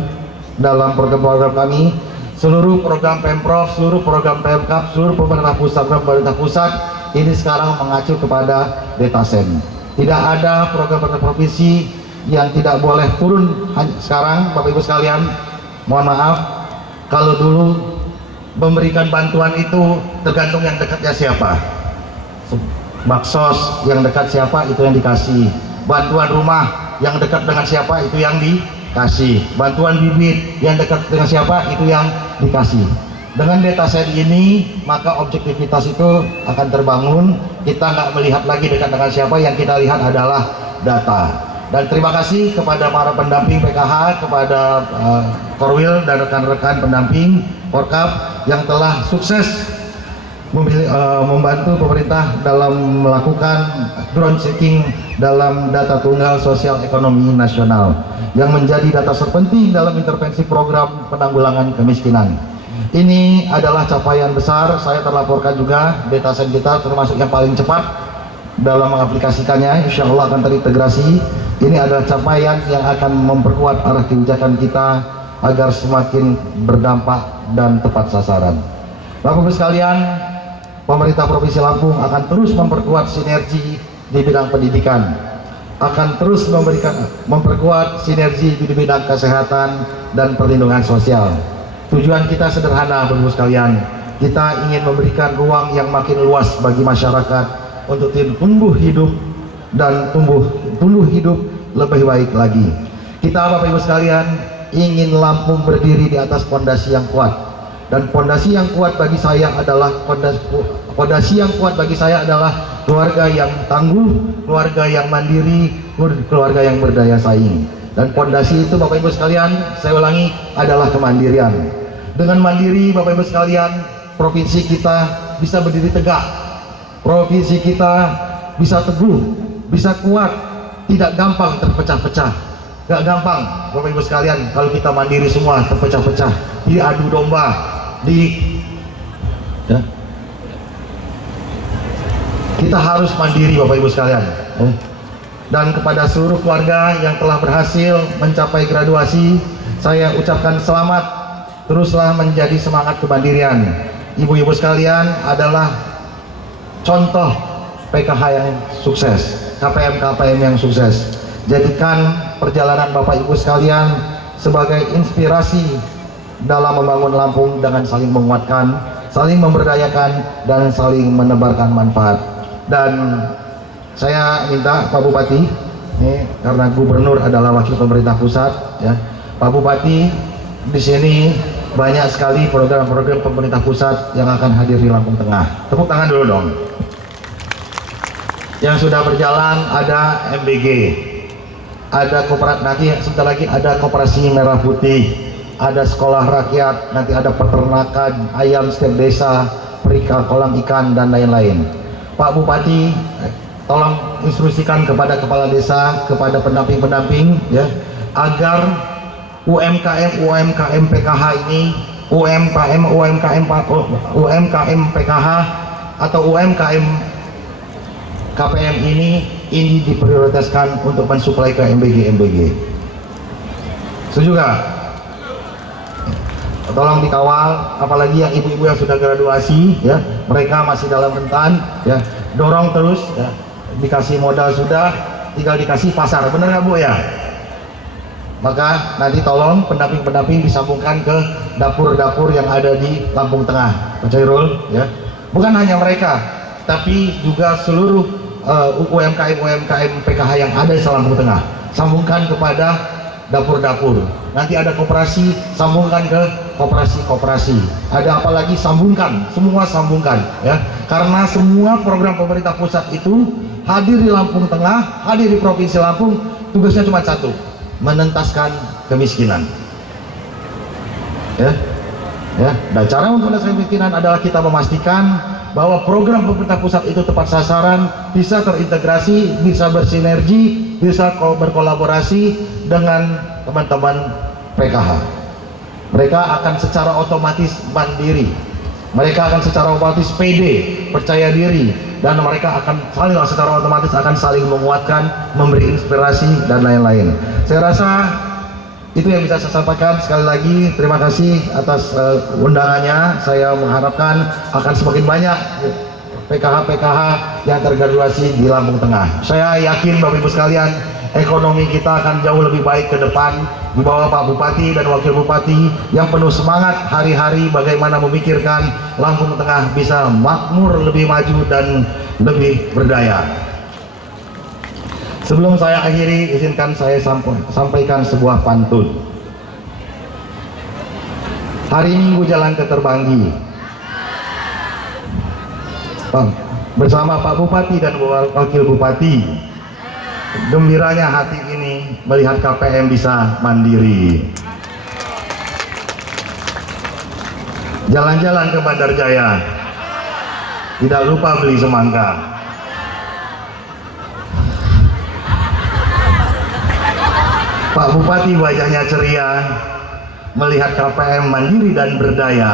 dalam program-program kami. Seluruh program Pemprov, seluruh program Pemkab, seluruh pemerintah pusat ini sekarang mengacu kepada datasen. Tidak ada program provinsi yang tidak boleh turun sekarang, Bapak Ibu sekalian. Mohon maaf, kalau dulu memberikan bantuan itu tergantung yang dekatnya siapa. Baksos yang dekat siapa itu yang dikasih. Bantuan rumah yang dekat dengan siapa itu yang dikasih. Bantuan bibit yang dekat dengan siapa itu yang dikasih. Dengan dataset ini maka objektivitas itu akan terbangun. Kita nggak melihat lagi dekat dengan siapa, yang kita lihat adalah data. Dan terima kasih kepada para pendamping PKH, kepada Korwil dan rekan-rekan pendamping Porkap yang telah sukses membantu pemerintah dalam melakukan ground checking dalam data tunggal sosial ekonomi nasional yang menjadi data terpenting dalam intervensi program penanggulangan kemiskinan. Ini adalah capaian besar. Saya terlaporkan juga data set kita termasuk yang paling cepat dalam mengaplikasikannya, insya Allah akan terintegrasi. Ini adalah capaian yang akan memperkuat arah kebijakan kita agar semakin berdampak dan tepat sasaran. Bapak-Ibu sekalian, pemerintah Provinsi Lampung akan terus memperkuat sinergi di bidang pendidikan, akan terus memperkuat sinergi di bidang kesehatan dan perlindungan sosial. Tujuan kita sederhana, Bapak-Ibu sekalian, kita ingin memberikan ruang yang makin luas bagi masyarakat untuk tumbuh hidup dan tumbuh hidup lebih baik lagi. Kita, Bapak-Ibu sekalian, ingin Lampung berdiri di atas fondasi yang kuat, dan fondasi yang kuat bagi saya adalah keluarga yang tangguh, keluarga yang mandiri, keluarga yang berdaya saing. Dan fondasi itu, Bapak Ibu sekalian, saya ulangi, adalah kemandirian. Dengan mandiri, Bapak Ibu sekalian, provinsi kita bisa berdiri tegak, provinsi kita bisa teguh, bisa kuat, tidak gampang terpecah-pecah. Gak gampang, Bapak Ibu sekalian, kalau kita mandiri semua terpecah-pecah, diadu domba, kita harus mandiri, Bapak Ibu sekalian. Dan kepada seluruh keluarga yang telah berhasil mencapai graduasi, saya ucapkan selamat. Teruslah menjadi semangat kemandirian. Ibu-ibu sekalian adalah contoh PKH yang sukses, KPM yang sukses. Jadikan perjalanan Bapak Ibu sekalian sebagai inspirasi dalam membangun Lampung dengan saling menguatkan, saling memberdayakan, dan saling menebarkan manfaat. Dan saya minta Pak Bupati, ini karena Gubernur adalah wakil pemerintah pusat, ya, Pak Bupati, di sini banyak sekali program-program pemerintah pusat yang akan hadir di Lampung Tengah. Tepuk tangan dulu dong. Yang sudah berjalan ada MBG, ada koperasi, nanti sebentar lagi ada koperasi merah putih, ada sekolah rakyat, nanti ada peternakan ayam setiap desa, perika kolam ikan, dan lain-lain. Pak Bupati, tolong instruksikan kepada kepala desa, kepada pendamping-pendamping, ya, agar UMKM PKH ini, UMKM PKH atau UMKM KPM ini diprioritaskan untuk mensuplai ke MBG. Setuju gak? Tolong dikawal, apalagi yang ibu-ibu yang sudah graduasi, ya, mereka masih dalam rentan, ya, dorong terus, ya, dikasih modal sudah, tinggal dikasih pasar, bener nggak Bu ya? Maka nanti tolong pendamping-pendamping disambungkan ke dapur-dapur yang ada di Lampung Tengah, Pak Cairul, ya. Bukan hanya mereka, tapi juga seluruh UMKM PKH yang ada di Lampung Tengah, sambungkan kepada dapur-dapur. Nanti ada koperasi, sambungkan ke koperasi. Ada apa lagi, sambungkan, semua sambungkan, ya. Karena semua program pemerintah pusat itu hadir di Lampung Tengah, hadir di Provinsi Lampung, tugasnya cuma satu, menentaskan kemiskinan. Ya. Dan cara untuk menentaskan kemiskinan adalah kita memastikan bahwa program pemerintah pusat itu tepat sasaran, bisa terintegrasi, bisa bersinergi, bisa berkolaborasi dengan teman-teman PKH. Mereka akan secara otomatis mandiri, mereka akan secara otomatis pede, percaya diri, dan mereka akan secara otomatis akan saling menguatkan, memberi inspirasi, dan lain-lain. Saya rasa itu yang bisa saya sampaikan. Sekali lagi terima kasih atas undangannya. Saya mengharapkan akan semakin banyak PKH yang tergraduasi di Lampung Tengah. Saya yakin Bapak Ibu sekalian, ekonomi kita akan jauh lebih baik ke depan di bawah Pak Bupati dan Wakil Bupati yang penuh semangat hari-hari bagaimana memikirkan Lampung Tengah bisa makmur, lebih maju, dan lebih berdaya. Sebelum saya akhiri, izinkan saya sampaikan sebuah pantun. Hari Minggu jalan ke Terbanggi, bersama Pak Bupati dan Wakil Bupati. Gembiranya hati ini melihat KPM bisa mandiri. Jalan-jalan ke Bandarjaya, Tidak lupa beli semangka. Pak Bupati wajahnya ceria melihat KPM mandiri dan berdaya.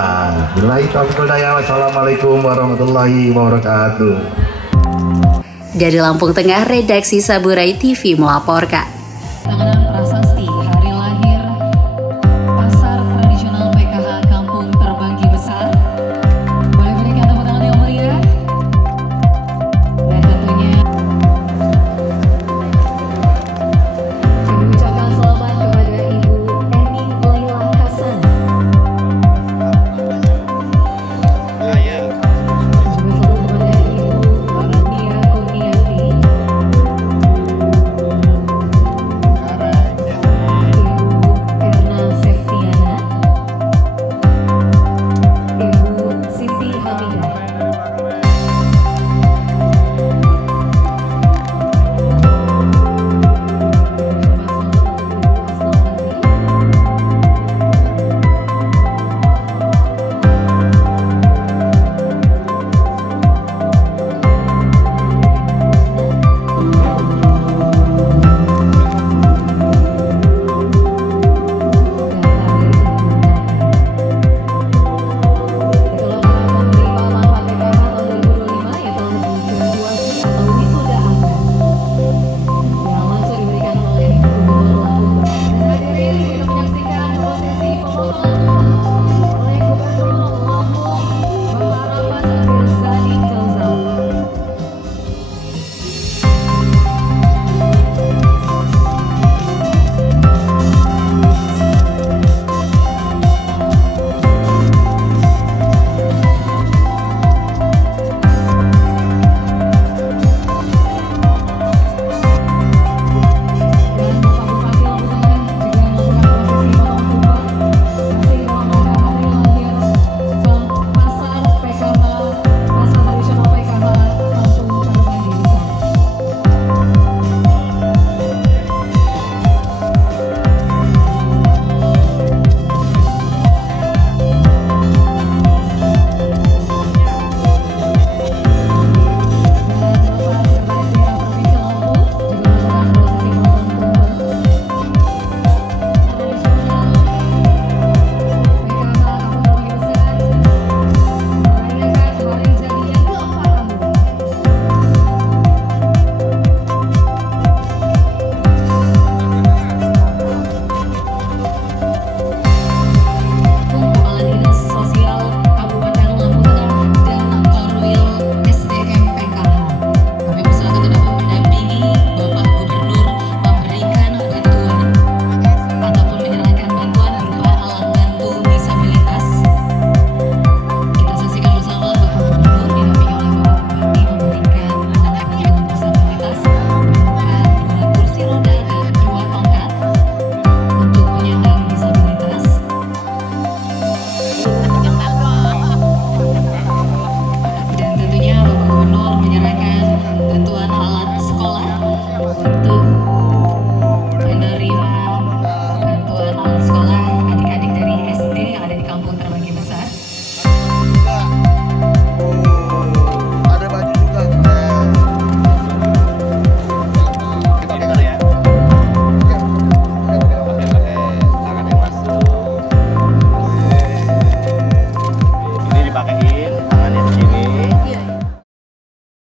Billahi taufiq wal hidayah. Wassalamualaikum warahmatullahi wabarakatuh. Dari Lampung Tengah, Redaksi Saburai TV melaporkan.